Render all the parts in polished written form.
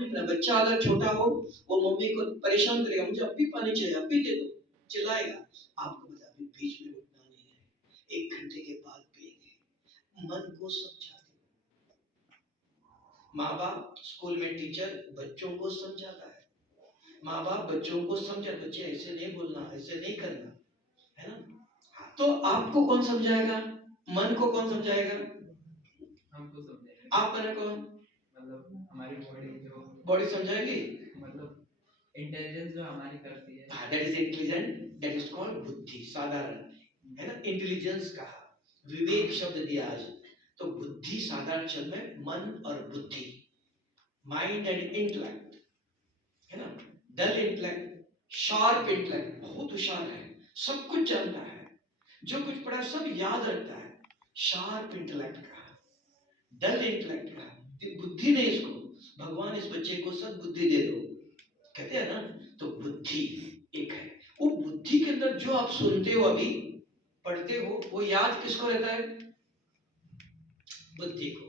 पानी पिला। बच्चा अगर छोटा हो, वो मम्मी को परेशान करेगा, मुझे अब भी पानी चाहिए, अब भी दे दो, चिल्लाएगा। आपको बता दें, बीच में उठना नहीं है, 1 घंटे के बाद पिएंगे। मन को समझा दो। माँ बाप, स्कूल में टीचर बच्चों को समझाता है, माँ बाप बच्चों को समझा, बच्चे ऐसे नहीं बोलना, ऐसे नहीं करना, है ना? तो आपको कौन समझाएगा? मन को कौन समझाएगा? हमको समझाएगा। आप मन को मतलब हमारी बॉडी समझाएगी, मतलब इंटेलिजेंस जो हमारी करती है, that is intelligent, that is called बुद्धि। साधारण है ना, इंटेलिजेंस कहा, विवेक शब्द दिया आज। तो बुद्धि साधारण शब्द में मन और बुद्धि, माइंड एंड इंटेलेक्ट, है ना? डल इंटेलेक्ट, शार्प इंटेलेक्ट, बहुत होशियार है, सब कुछ जानता है, जो कुछ पढ़ा सब याद रखता है, शार्प इंटेलेक्ट कहा। डल इंटेलेक्ट कहा, बुद्धि नहीं, इसको भगवान इस बच्चे को सब बुद्धि दे दो, कहते हैं ना। तो बुद्धि एक है, वो बुद्धि के अंदर जो आप सुनते हो, अभी पढ़ते हो, वो याद किसको रहता है? बुद्धि को,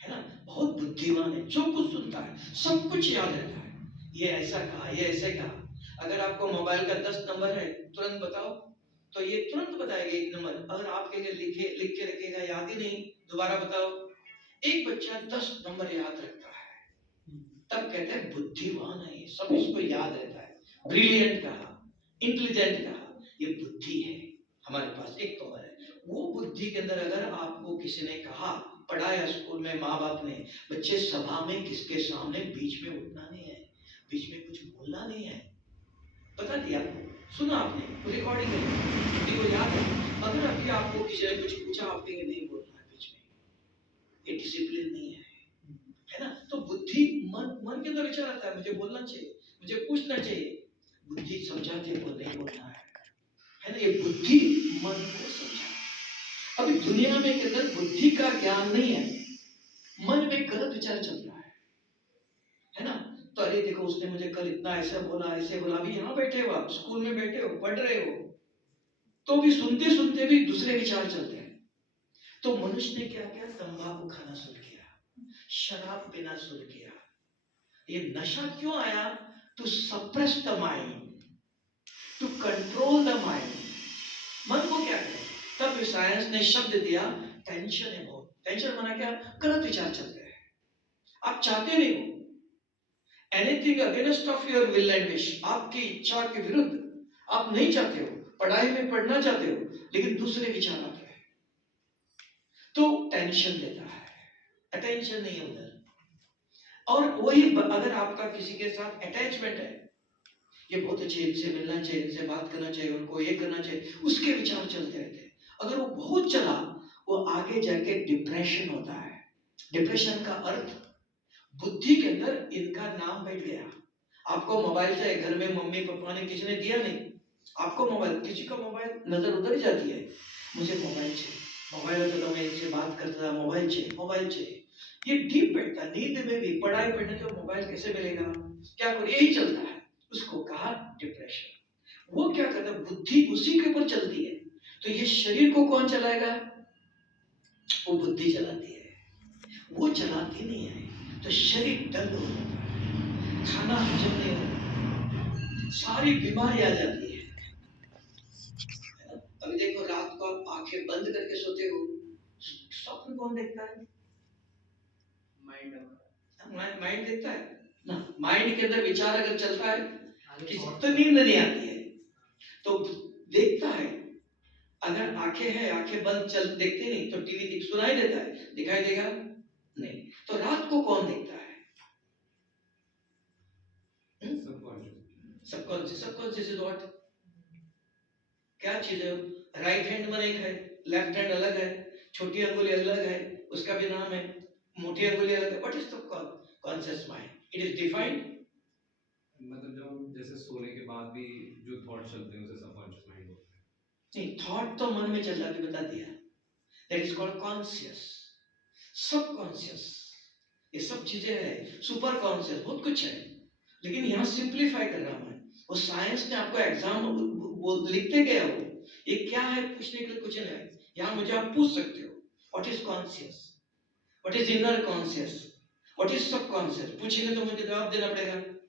है ना? बहुत बुद्धिमान है, जो कुछ सुनता है सब कुछ याद रहता है। ये ऐसा कहा, ये ऐसे कहा। अगर आपको मोबाइल का 10 नंबर है, तुरंत बताओ, तो ये तुरंत बताएगा 1 नंबर। अगर आपके लिए लिख के रखेगा, याद ही नहीं, दोबारा बताओ। एक बच्चा 10 नंबर याद रखता है, तब कहते हैं बुद्धिमान है, ये सब इसको याद रहता है। ब्रिलियंट कहा, इंटेलिजेंट कहा, ये बुद्धि है हमारे पास, एक पावर है। वो बुद्धि के अंदर अगर आपको किसी ने कहा, पढ़ाया स्कूल में, माँ बाप ने, बच्चे सभा में किसके सामने बीच में उठना नहीं है, बीच में कुछ बोलना नहीं है, बता दिया आपको, सुना आपने, रिकॉर्डिंग है, किसी को याद है? अगर अभी आपको किसी ने कुछ पूछा, आप कहेंगे नहीं बोलना है बीच में, ये डिसिप्लिन नहीं है, है ना? तो बुद्धि, मन के अंदर विचार आता है, मुझे बोलना चाहिए, मुझे पूछना चाहिए, बुद्धि समझाते को नहीं बोलना है ना? ये बुद्धि मन को समझा। अभी दुनिया में के अंदर बुद्धि का ज्ञान नहीं है, मन में गलत विचार चल रहा है ना? तो अरे देखो, उसने मुझे कल इतना ऐसा बोला, ऐसे बोला। अभी यहाँ बैठे हो आप, स्कूल में बैठे हो, पढ़ रहे हो, तो भी सुनते सुनते भी दूसरे विचार चलते हैं। तो मनुष्य ने क्या किया? तंबाकू खाना शुरू किया, शराब पीना शुरू किया। ये नशा क्यों आया? To suppress the mind, to control the mind. मन को क्या है? तब साइंस ने शब्द दिया टेंशन है बहुत। टेंशन माना क्या? गलत विचार चलते हैं, आप चाहते नहीं हो, anything against of your will and wish, आपकी इच्छा के विरुद्ध आप नहीं चाहते हो, पढ़ाई में पढ़ना चाहते हो, लेकिन दूसरे विचार आते हैं, तो टेंशन देता है, अटेंशन नहीं है उधर। और वही अगर आपका किसी के साथ अटैचमेंट है, ये बहुत अच्छे, इनसे मिलना चाहिए, इनसे बात करना चाहिए, उनको ये करना चाहिए, उसके विचार चलते रहते हैं। अगर वो बहुत चला, वो आगे जाके डिप्रेशन होता है। डिप्रेशन का अर्थ, बुद्धि के अंदर इनका नाम बैठ गया। आपको मोबाइल चाहिए, घर में मम्मी पापा ने किसी ने दिया नहीं, आपको मोबाइल, किसी का मोबाइल नजर उधर ही जाती है, मुझे मोबाइल चाहिए, मोबाइल होता तो मैं इनसे बात करता था, मोबाइल चाहिए, मोबाइल चाहिए। ये डीप बैठता, नींद में भी, पढ़ाई पढ़ने के मोबाइल कैसे मिलेगा, क्या करें, यही चलता है। उसको कहा डिप्रेशन। वो क्या करता है? बुद्धि उसी के ऊपर चलती है। तो ये शरीर को कौन चलाएगा? वो बुद्धि चलाती है, वो चलाती नहीं है, तो शरीर डल हो जाता है, खाना हजम नहीं होता, सारी बीमारी आ जाती है। अभी देखो, रात को आप आंखें बंद करके सोते हो, स्वप्न कौन देखता है? माइंड देखता है ना। माइंड के अंदर विचार अगर चलता है, तो नींद नहीं आती है, तो देखता है। अगर आंखें हैं, आंखें बंद, चल देखते नहीं, तो टीवी सुनाई देता है, दिखाई देगा नहीं। तो रात को कौन देखता है? Subconscious is what? क्या चीज है? राइट हैंड में एक है, लेफ्ट हैंड अलग है, छोटी अंगुली अलग है, उसका भी नाम है, मोटी अंगुली अलग है। What is the conscious mind? It is defined, मतलब जो जैसे सोने के बाद भी जो थॉट चलते हैं उसे सबकॉन्शियस माइंड बोलते हैं। नहीं, थॉट तो मन में चल रहा है, बता दिया, that is called conscious. Subconscious ये सब चीजें हैं, सुपर कॉन्शियस बहुत कुछ है, लेकिन यहाँ सिंप्लीफाई कर रहा हूं मैं। वो साइंस ने आपको एग्जाम वो लिखते गया, वो ये क्या है पूछने के लिए कुछ नहीं है। यहाँ मुझे आप पूछ सकते हो, what is conscious, what is inner conscious, what is subconscious? पूछेंगे तो मुझे जवाब देना पड़ेगा।